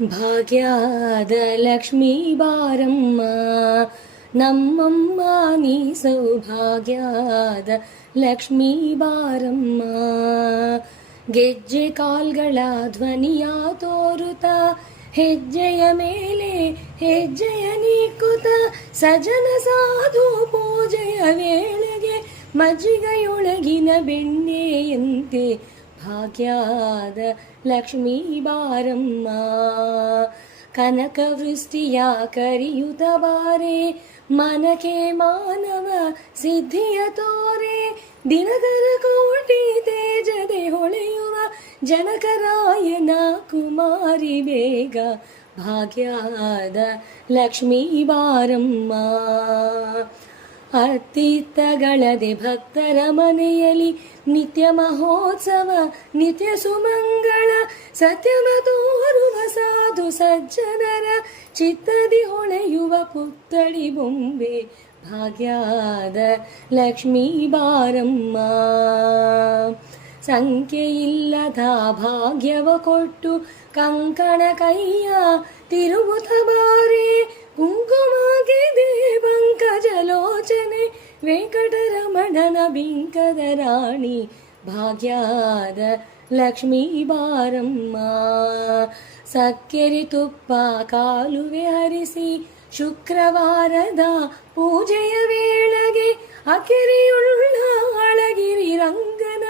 ಭಾಗ್ಯದ ಲಕ್ಷ್ಮೀ ಬಾರಮ್ಮ ನಮ್ಮಮ್ಮ ನೀ ಸೌಭಾಗ್ಯದ ಲಕ್ಷ್ಮೀ ಬಾರಮ್ಮ. ಗೆಜ್ಜೆ ಕಾಲ್ಗಳ ಧ್ವನಿಯ ತೋರುತ್ತ ಹೆಜ್ಜೆಯ ಮೇಲೆ ಹೆಜ್ಜೆಯ ನೀಕುತ ಸಜನ ಸಾಧು ಪೂಜೆಯ ವೇಳೆಗೆ ಮಜ್ಜಿಗೆಯೊಳಗಿನ ಬೆಣ್ಣೆಯಂತೆ ಭಾಗ್ಯದ ಲಕ್ಷ್ಮೀ ಬಾರಮ್ಮ. ಕನಕ ವೃಷ್ಟಿಯ ಕರಿಯುತ ಬಾರೆ ಮನಕೆ ಮಾನವ ಸಿದ್ಧಿಯ ತೋರೆ ದಿನಕರ ಕೋಟಿ ತೇಜದೆ ಹೊಳೆಯುವ ಜನಕರಾಯನ ಕುಮಾರಿ ಬೇಗ ಭಾಗ್ಯದ ಲಕ್ಷ್ಮೀ ಬಾರಮ್ಮ. ಅತ್ತಿತ್ತಗಳದೆ ಭಕ್ತರ ಮನೆಯಲ್ಲಿ ನಿತ್ಯ ಮಹೋತ್ಸವ ನಿತ್ಯ ಸುಮಂಗಳ ಸತ್ಯಮ ತೋರುವ ಸಾಧು ಸಜ್ಜನರ ಚಿತ್ತದಿ ಹೊಳೆಯುವ ಪುತ್ತಳಿ ಬೊಂಬೆ ಭಾಗ್ಯದ ಲಕ್ಷ್ಮೀ ಬಾರಮ್ಮ. ಸಂಖ್ಯೆಯಿಲ್ಲದ ಭಾಗ್ಯವ ಕೊಟ್ಟು ಕಂಕಣ ಕೈಯ ತಿರುಗುತ್ತ ಬಾರೆ ಕುಂಕುಮಾಗಿದೆ ಪಂಕಜಲೋಚನೆ ವೆಂಕಟರಮಣನ ಬಿಂಕದ ರಾಣಿ ಭಾಗ್ಯದ ಲಕ್ಷ್ಮೀ ಬಾರಮ್ಮ. ಸಕ್ಕೆರೆ ತುಪ್ಪ ಕಾಲುವೆ ಹರಿಸಿ ಶುಕ್ರವಾರದ ಪೂಜೆಯ ವೇಳೆಗೆ ಅಕೆರೆಯುಳ್ಳ ಅಳಗಿರಿ ರಂಗನ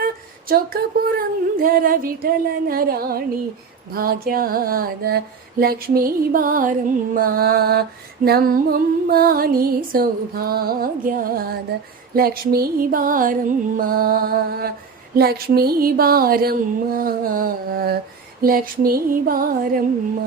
ಚೊಕ್ಕ ಪುರಂದರ ವಿಠಲನ ರಾಣಿ ಭಾಗ್ಯದ ಲಕ್ಷ್ಮೀ ಬಾರಮ್ಮ. ನಮ್ಮಮ್ಮ ನೀ ಸೌಭಾಗ್ಯದ ಲಕ್ಷ್ಮೀ ಬಾರಮ್ಮ. ಲಕ್ಷ್ಮೀ ಬಾರಮ್ಮ ಲಕ್ಷ್ಮೀ ಬಾರಮ್ಮ.